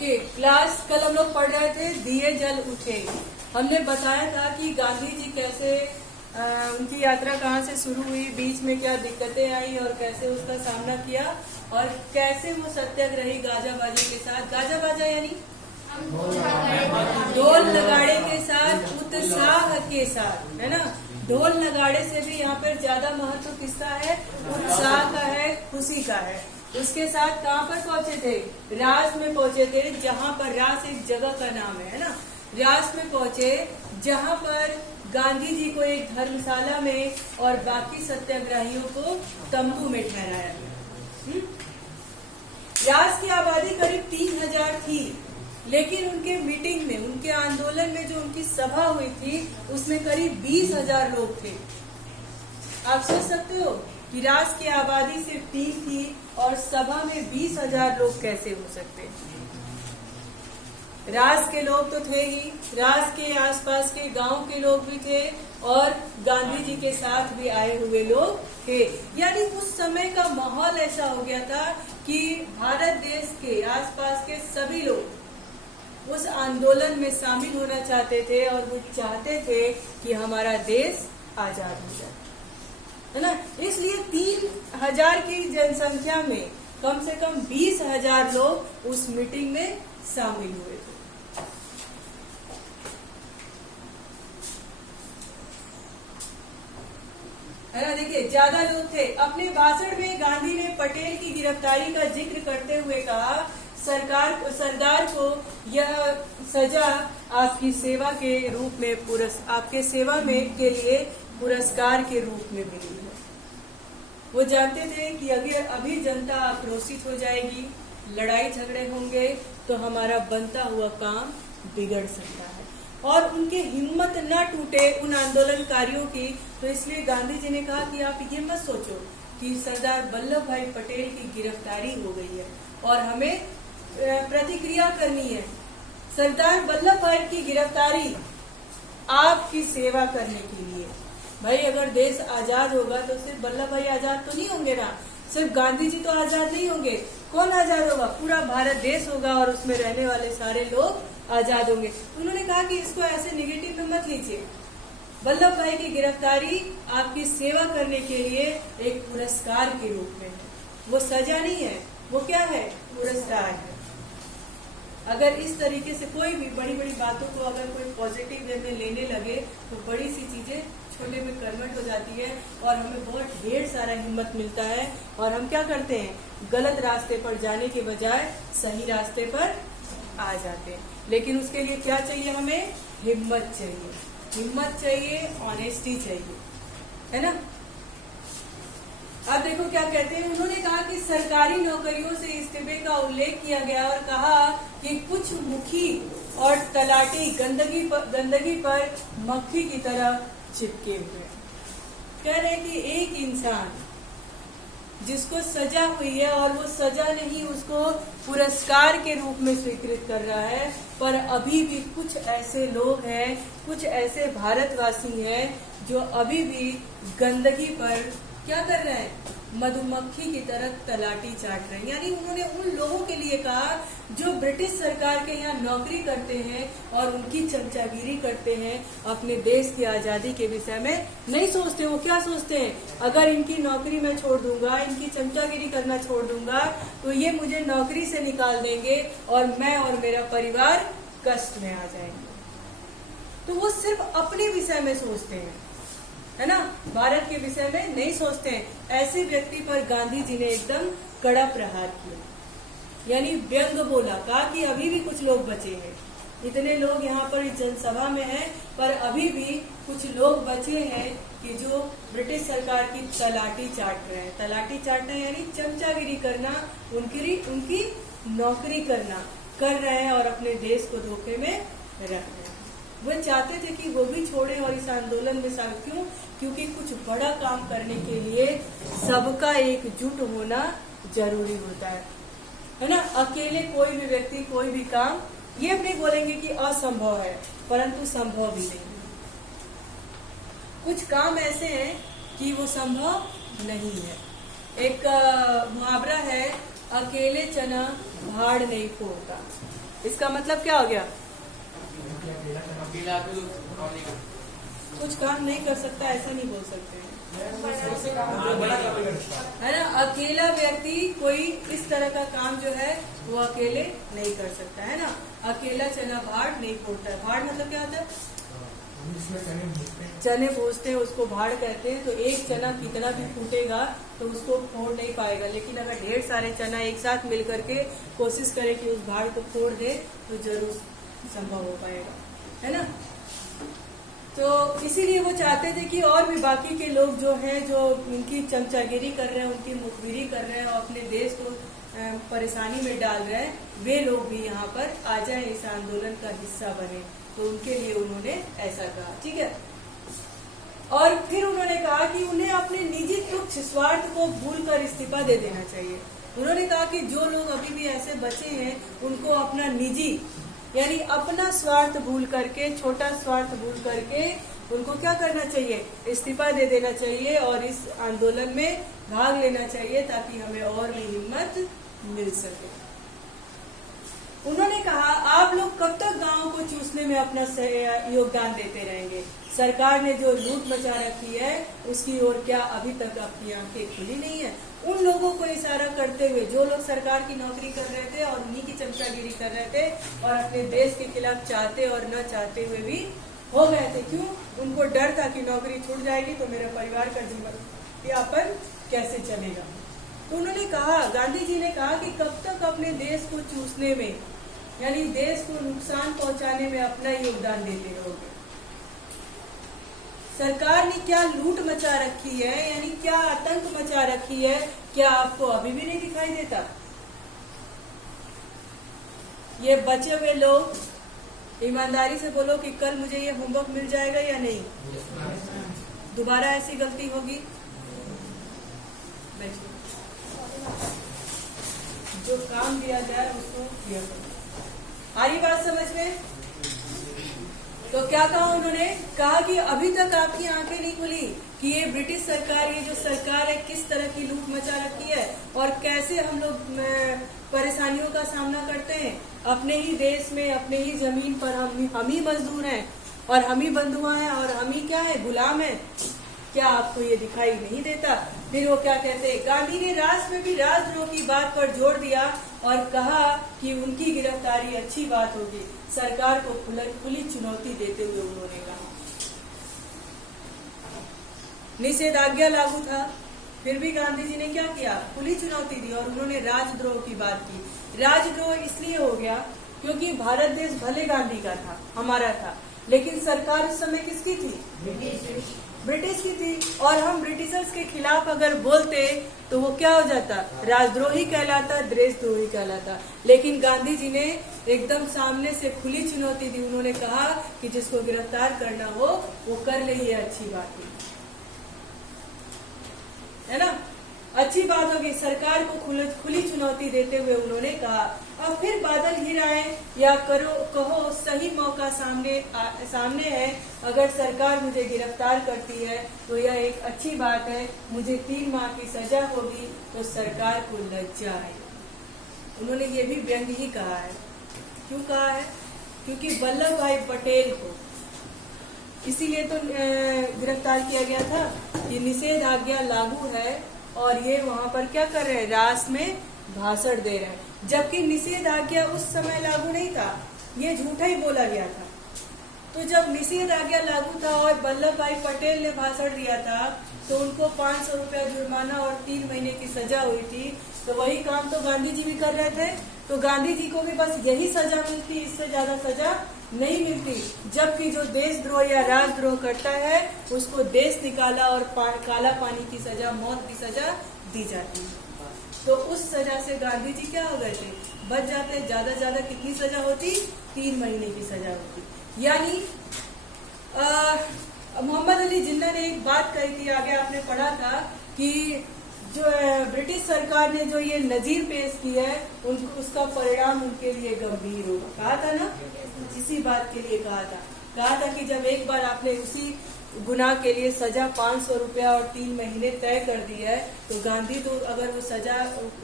Okay class, कल हम लोग पढ़ रहे थे दिए जल उठे। हमने बताया था कि गांधी जी कैसे उनकी यात्रा कहाँ से शुरू हुई, बीच में क्या दिक्कतें आई और कैसे उसका सामना किया, और कैसे वो सत्याग्रही गाजा बाजा के साथ, गाजा बाजा यानी ढोल नगाड़े के साथ, उत्साह के साथ, है ना। ढोल नगाड़े से भी यहाँ पर ज्यादा महत्व किसका है? उत्साह का है, खुशी का है। उसके साथ कहाँ पर पहुंचे थे? रास में पहुंचे थे, जहाँ पर रास एक जगह का नाम है ना। रास में पहुंचे जहाँ पर गांधी जी को एक धर्मशाला में और बाकी सत्याग्रहियों को तंबू में ठहराया गया। रास की आबादी करीब 3000 थी, लेकिन उनके मीटिंग में, उनके आंदोलन में जो उनकी सभा हुई थी उसमें करीब 20,000 लोग थे। आप सोच सकते हो कि रास की आबादी सिर्फ 3 थी और सभा में 20,000 लोग कैसे हो सकते? रास के लोग तो थे ही, रास के आसपास के गांव के लोग भी थे और गांधी जी के साथ भी आए हुए लोग थे। यानी उस समय का माहौल ऐसा हो गया था कि भारत देश के आसपास के सभी लोग उस आंदोलन में शामिल होना चाहते थे और वो चाहते थे कि हमारा देश आजाद हो जाए, है ना। इसलिए 3000 की जनसंख्या में कम से कम 20,000 लोग उस मीटिंग में शामिल हुए थे। है ना। देखिए, ज्यादा लोग थे। अपने भाषण में गांधी ने पटेल की गिरफ्तारी का जिक्र करते हुए कहा, सरदार को यह सजा आपकी सेवा के रूप में आपके सेवा में के लिए पुरस्कार के रूप में मिली है। वो जानते थे कि अगर अभी जनता आक्रोशित हो जाएगी, लड़ाई झगड़े होंगे तो हमारा बनता हुआ काम बिगड़ सकता है, और उनके हिम्मत न टूटे उन आंदोलनकारियों की। तो इसलिए गांधी जी ने कहा कि आप ये मत सोचो कि सरदार वल्लभ भाई पटेल की गिरफ्तारी हो गई है और हमें प्रतिक्रिया करनी है। सरदार वल्लभ भाई की गिरफ्तारी आपकी सेवा करने के लिए। भाई, अगर देश आजाद होगा तो सिर्फ वल्लभ भाई आजाद तो नहीं होंगे ना, सिर्फ गांधी जी तो आजाद नहीं होंगे। कौन आजाद होगा? पूरा भारत देश होगा और उसमें रहने वाले सारे लोग आजाद होंगे। उन्होंने कहा कि इसको ऐसे नेगेटिव में मत लीजिए। वल्लभ भाई की गिरफ्तारी आपकी सेवा करने के लिए एक पुरस्कार के रूप में है, वो सजा नहीं है। वो क्या है? पुरस्कार है। अगर इस तरीके से कोई भी बड़ी बड़ी बातों को अगर कोई पॉजिटिव वे में लेने लगे तो बड़ी सी चीजें छोटे में कन्वर्ट हो जाती है और हमें बहुत ढेर सारा हिम्मत मिलता है, और हम क्या करते हैं? गलत रास्ते पर जाने के बजाय सही रास्ते पर आ जाते हैं। लेकिन उसके लिए क्या चाहिए? हमें हिम्मत चाहिए, हिम्मत चाहिए, ऑनेस्टी चाहिए, है ना। अब देखो क्या कहते हैं। उन्होंने कहा कि सरकारी नौकरियों से इस्तीफे का उल्लेख किया गया और कहा कि कुछ मुखी और तलाटी गंदगी पर मक्खी की तरह चिपके हुए। कह रहे हैं कि एक इंसान जिसको सजा हुई है और वो सजा नहीं उसको पुरस्कार के रूप में स्वीकृत कर रहा है, पर अभी भी कुछ ऐसे लोग हैं, कुछ ऐसे भारतवासी हैं जो अभी भी गंदगी पर क्या कर रहे हैं? मधुमक्खी की तरह तलाटी चाट रहे हैं। यानी उन्होंने उन लोगों के लिए कहा जो ब्रिटिश सरकार के यहाँ नौकरी करते हैं और उनकी चमचागिरी करते हैं, अपने देश की आजादी के विषय में नहीं सोचते। वो क्या सोचते हैं? अगर इनकी नौकरी मैं छोड़ दूंगा, इनकी चमचागिरी करना छोड़ दूंगा तो ये मुझे नौकरी से निकाल देंगे और मैं और मेरा परिवार कष्ट में आ जाएंगे। तो वो सिर्फ अपने विषय में सोचते हैं, है ना, भारत के विषय में नहीं सोचते हैं। ऐसे व्यक्ति पर गांधी जी ने एकदम कड़ा प्रहार किया, यानी व्यंग बोला। कहा कि अभी भी कुछ लोग बचे हैं, इतने लोग यहाँ पर इस जनसभा में हैं, पर अभी भी कुछ लोग बचे हैं कि जो ब्रिटिश सरकार की तलाटी चाट रहे हैं। तलाटी चाटना यानी चमचागिरी करना, उनकी नौकरी करना कर रहे हैं और अपने देश को धोखे में रख रहे हैं। वो चाहते थे कि वो भी छोड़े और इस आंदोलन में शामिल। क्यों? क्योंकि कुछ बड़ा काम करने के लिए सबका एकजुट होना जरूरी होता है ना। अकेले कोई भी व्यक्ति कोई भी काम ये नहीं बोलेंगे कि असंभव है, परंतु संभव भी नहीं। कुछ काम ऐसे हैं कि वो संभव नहीं है। एक मुहावरा है, अकेले चना भाड़ नहीं फोड़ता। इसका मतलब क्या हो गया? कुछ काम नहीं कर सकता, ऐसा नहीं बोल सकते है ना। अकेला व्यक्ति कोई इस तरह का काम जो है वो अकेले नहीं कर सकता है ना। अकेला चना भाड़ नहीं फोड़ता है। भाड़ मतलब क्या होता है? चने भूजते हैं, उसको भाड़ कहते हैं। तो एक चना कितना भी फूटेगा तो उसको फोड़ नहीं पाएगा, लेकिन अगर ढेर सारे चना एक साथ मिल करके कोशिश करे कि उस भाड़ को फोड़ दे तो जरूर संभव हो पाएगा, है ना। तो इसीलिए वो चाहते थे कि और भी बाकी के लोग जो हैं, जो इनकी चमचागिरी कर रहे हैं, उनकी मुखबिरी कर रहे हैं और अपने देश को परेशानी में डाल रहे हैं, वे लोग भी यहाँ पर आ जाए, इस आंदोलन का हिस्सा बने। तो उनके लिए उन्होंने ऐसा कहा, ठीक है। और फिर उन्होंने कहा कि उन्हें अपने निजी तुच्छ स्वार्थ को भूलकर इस्तीफा दे देना चाहिए। उन्होंने कहा कि जो लोग अभी भी ऐसे बचे हैं उनको अपना निजी यानी अपना स्वार्थ भूल करके, छोटा स्वार्थ भूल करके उनको क्या करना चाहिए? इस्तीफा दे देना चाहिए और इस आंदोलन में भाग लेना चाहिए ताकि हमें और भी हिम्मत मिल सके। उन्होंने कहा आप लोग कब तक गांव को चूसने में अपना योगदान देते रहेंगे? सरकार ने जो लूट मचा रखी है उसकी ओर क्या अभी तक आपकी आंखें खुली नहीं है? उन लोगों को इशारा करते हुए जो लोग सरकार की नौकरी कर रहे थे और उन्हीं की चमचागिरी कर रहे थे और अपने देश के खिलाफ चाहते और न चाहते हुए भी हो गए थे। क्यों? उनको डर था कि नौकरी छूट जाएगी तो मेरे परिवार का जीवन यापन कैसे चलेगा। तो उन्होंने कहा, गांधी जी ने कहा कि कब तक अपने देश को चूसने में यानी देश को नुकसान पहुंचाने में अपना योगदान देते रहोगे? सरकार ने क्या लूट मचा रखी है, यानी क्या आतंक मचा रखी है, क्या आपको अभी भी नहीं दिखाई देता? ये बचे हुए लोग ईमानदारी से बोलो कि कल मुझे ये होमवर्क मिल जाएगा या नहीं? दोबारा ऐसी गलती होगी? जो काम दिया जाए उसको किया करो। आ रही बात समझ में? तो क्या कहा उन्होंने? कहा कि अभी तक आपकी आंखें नहीं खुली कि ये ब्रिटिश सरकार, ये जो सरकार है, किस तरह की लूट मचा रखी है और कैसे हम लोग परेशानियों का सामना करते हैं। अपने ही देश में, अपने ही जमीन पर हम ही मजदूर हैं और हम ही बंधुआ हैं और हम ही क्या है? गुलाम हैं। क्या आपको ये दिखाई नहीं देता? फिर वो क्या कहते हैं? गांधी ने राष्ट्र में भी राजद्रोह की बात पर जोर दिया और कहा कि उनकी गिरफ्तारी अच्छी बात होगी। सरकार को खुली चुनौती देते हुए उन्होंने कहा। निषेधाज्ञा लागू था, फिर भी गांधी जी ने क्या किया? खुली चुनौती दी और उन्होंने राजद्रोह की बात की। राजद्रोह इसलिए हो गया क्योंकि भारत देश भले गांधी का था, हमारा था, लेकिन सरकार उस समय किसकी थी? ब्रिटिश की थी। और हम ब्रिटिशर्स के खिलाफ अगर बोलते तो वो क्या हो जाता? राजद्रोही कहलाता, देशद्रोही कहलाता। लेकिन गांधी जी ने एकदम सामने से खुली चुनौती दी। उन्होंने कहा कि जिसको गिरफ्तार करना हो वो कर ले, ये अच्छी बात है ना, अच्छी बात होगी। सरकार को खुली चुनौती देते हुए उन्होंने कहा, अब फिर बादल घिर आए या कहो सही मौका सामने है। अगर सरकार मुझे गिरफ्तार करती है तो यह एक अच्छी बात है। मुझे 3 माह की सजा होगी तो सरकार को लज्जा है। उन्होंने ये भी व्यंग्य ही कहा है। क्यों कहा है? क्योंकि वल्लभ भाई पटेल को इसीलिए तो गिरफ्तार किया गया था कि निषेधाज्ञा लागू है और ये वहाँ पर क्या कर रहे हैं? राष्ट्र में भाषण दे रहे हैं, जबकि निषेधाज्ञा उस समय लागू नहीं था, ये झूठा ही बोला गया था। तो जब निषेधाज्ञा लागू था और वल्लभ भाई पटेल ने भाषण दिया था तो उनको 500 रुपया जुर्माना और 3 महीने की सजा हुई थी। तो वही काम तो गांधी जी भी कर रहे थे, तो गांधी जी को भी बस यही सजा मिलती, इससे ज्यादा सजा नहीं मिलती। जबकि जो देशद्रोह या राजद्रोह करता है उसको देश निकाला और काला पानी की सजा, मौत की सजा दी जाती है। तो उस सजा से गांधी जी क्या हो गए थे? बच जाते। ज्यादा कितनी सजा होती? 3 महीने की सजा होती। यानी मोहम्मद अली जिन्ना ने एक बात कही थी, आगे आपने पढ़ा था कि जो ब्रिटिश सरकार ने जो ये नजीर पेश की है उनको, उसका परिणाम उनके लिए गंभीर होगा। कहा था ना, इसी बात के लिए कहा था कि जब एक बार आपने उसी गुनाह के लिए सजा 500 रुपया और 3 महीने तय कर दी है, तो गांधी तो अगर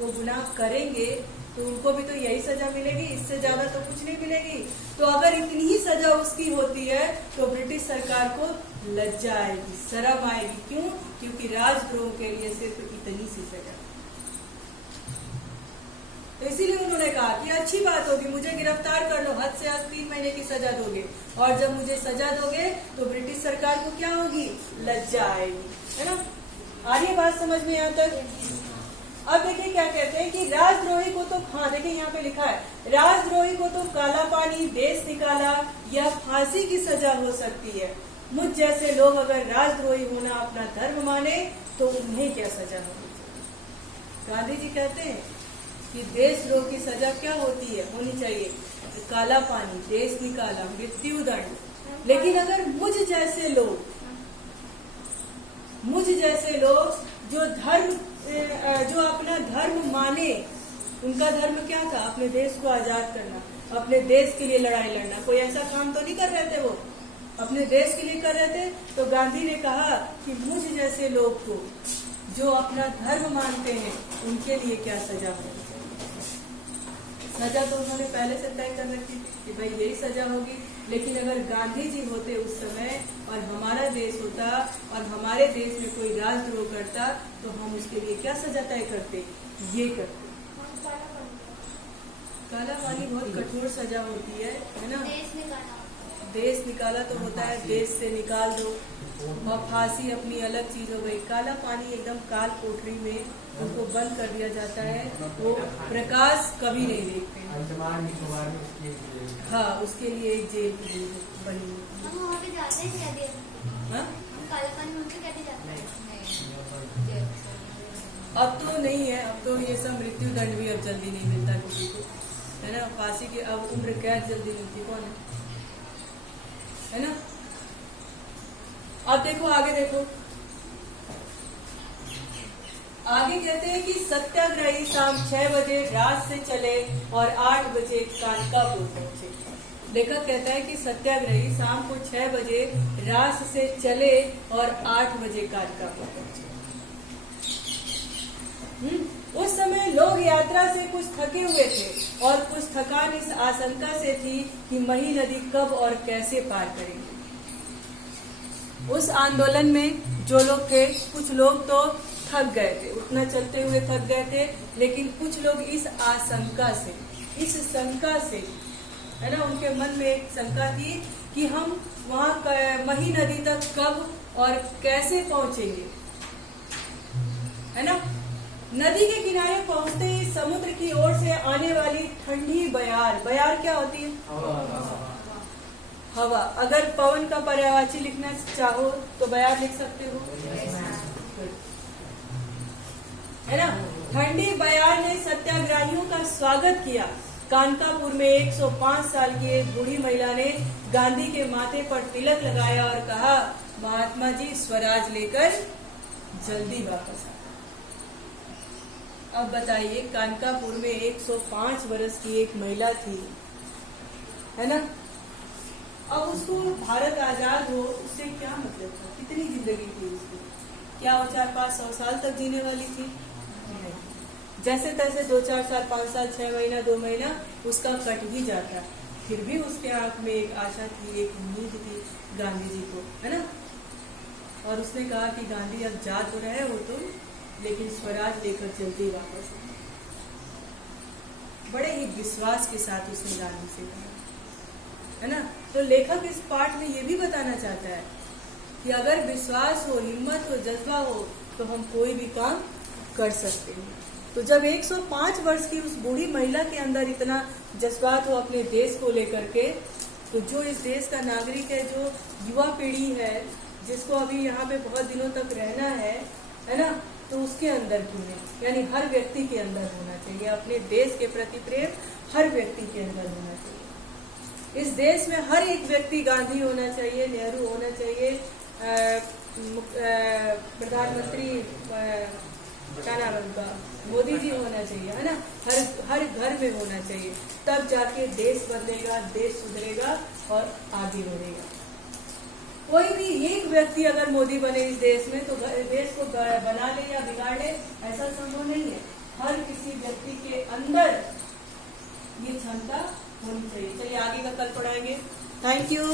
वो गुनाह करेंगे तो उनको भी तो यही सजा मिलेगी, इससे ज्यादा तो कुछ नहीं मिलेगी। तो अगर इतनी ही सजा उसकी होती है तो ब्रिटिश सरकार को लज्जा आएगी, शर्म आएगी। क्यों? क्योंकि राजद्रोह के लिए सिर्फ इतनी सी सजा। तो इसीलिए उन्होंने कहा कि अच्छी बात होगी, मुझे गिरफ्तार कर लो, हद से हद 3 महीने की सजा दोगे, और जब मुझे सजा दोगे तो ब्रिटिश सरकार को क्या होगी? लज्जा आएगी, है ना। आ रही है बात समझ में यहाँ तक? अब देखिए क्या कहते हैं कि राजद्रोही को तो, हाँ देखिए यहाँ पे लिखा है, राजद्रोही को तो काला पानी, देश निकाला या फांसी की सजा हो सकती है। मुझ जैसे लोग अगर राजद्रोही होना अपना धर्म माने तो उन्हें क्या सजा होगी? गांधी जी कहते हैं कि देशद्रोह की सजा क्या होती है, होनी चाहिए काला पानी, देश निकाला, मृत्यु दंड। लेकिन अगर मुझ जैसे लोग जो अपना धर्म माने, उनका धर्म क्या था? अपने देश को आजाद करना, अपने देश के लिए लड़ाई लड़ना। कोई ऐसा काम तो नहीं कर रहे थे, वो अपने देश के लिए कर रहे थे। तो गांधी ने कहा कि मुझ जैसे लोग को जो अपना धर्म मानते हैं उनके लिए क्या सजा होगी। सजा तो उन्होंने पहले से तय कर रखी थी कि भाई यही सजा होगी। लेकिन अगर गांधी जी होते उस समय और हमारा देश होता और हमारे देश में कोई राजद्रोह करता तो हम उसके लिए क्या सजा तय करते? ये करते। काला पानी बहुत कठोर सजा होती है ना। देश निकाला तो होता है देश से निकाल दो, और फांसी अपनी अलग चीज हो गई। काला पानी एकदम काल कोठरी में उनको बंद कर दिया जाता है, वो प्रकाश कभी नहीं देखते। हाँ, उसके लिए एक जेल बनी होती है। अब तो नहीं है, अब तो ये सब मृत्यु दंड भी अब जल्दी नहीं मिलता किसी को, है ना। फांसी की अब उम्र कैद जल्दी मिलती कौन है ना। अब देखो आगे, देखो आगे कहते हैं कि सत्याग्रही शाम 6 बजे रात से चले और 8 बजे कानकापुर पहुंचे। लेखक कहता है कि सत्याग्रही शाम को 6 बजे रात से चले और 8 बजे कानकापुर पहुंचे। उस समय लोग यात्रा से कुछ थके हुए थे और कुछ थकान इस आशंका से थी कि मही नदी कब और कैसे पार करेंगे। उस आंदोलन में जो लोग थे, कुछ लोग तो थक गए थे, उतना चलते हुए थक गए थे, लेकिन कुछ लोग इस आशंका से, इस शंका से, है ना, उनके मन में एक शंका थी कि हम वहाँ मही नदी तक कब और कैसे पहुंचेंगे, है ना। नदी के किनारे पहुंचते ही समुद्र की ओर से आने वाली ठंडी बयार, बयार क्या होती है? हवा। अगर पवन का पर्यायवाची लिखना चाहो तो बयार लिख सकते हो, है ना। ठंडी बयार ने सत्याग्रहियों का स्वागत किया। कानकापुर में 105 साल की एक बूढ़ी महिला ने गांधी के माथे पर तिलक लगाया और कहा, महात्मा जी स्वराज लेकर जल्दी वापस आ। अब बताइए, कानकापुर में 105 वर्ष की एक महिला थी, है ना। अब उसको भारत आजाद हो उससे क्या मतलब था? कितनी जिंदगी थी उसकी? क्या वो 400-500 साल तक जीने वाली थी? जैसे तैसे 2-4 साल, 5 साल, 6 महीना, 2 महीना उसका कट ही जाता। फिर भी उसके आंख में एक आशा थी, एक उम्मीद थी गांधी जी को, है ना। और उसने कहा कि गांधी अब जा तो रहे हो तुम, लेकिन स्वराज लेकर जल्दी वापस। बड़े ही विश्वास के साथ उसने गांधी से कहा, है ना। तो लेखक इस पाठ में ये भी बताना चाहता है कि अगर विश्वास हो, हिम्मत हो, जज्बा हो तो हम कोई भी काम कर सकते हैं। तो जब 105 वर्ष की उस बूढ़ी महिला के अंदर इतना जज्बात हो अपने देश को लेकर के, तो जो इस देश का नागरिक है, जो युवा पीढ़ी है, जिसको अभी यहाँ पे बहुत दिनों तक रहना है ना, तो उसके अंदर क्यों नहीं? यानी हर व्यक्ति के अंदर होना चाहिए, अपने देश के प्रति प्रेम हर व्यक्ति के अंदर होना चाहिए। इस देश में हर एक व्यक्ति गांधी होना चाहिए, नेहरू होना चाहिए, प्रधानमंत्री क्या नाम है उनका, मोदी जी होना चाहिए, है ना। हर घर में होना चाहिए, तब जाके देश बदलेगा, देश सुधरेगा और आगे बढ़ेगा। कोई भी एक व्यक्ति अगर मोदी बने इस देश में तो देश को बना ले या बिगाड़ ले, ऐसा संभव नहीं है। हर किसी व्यक्ति के अंदर ये क्षमता होनी चाहिए। चलिए आगे का कल पढ़ाएंगे। Thank you.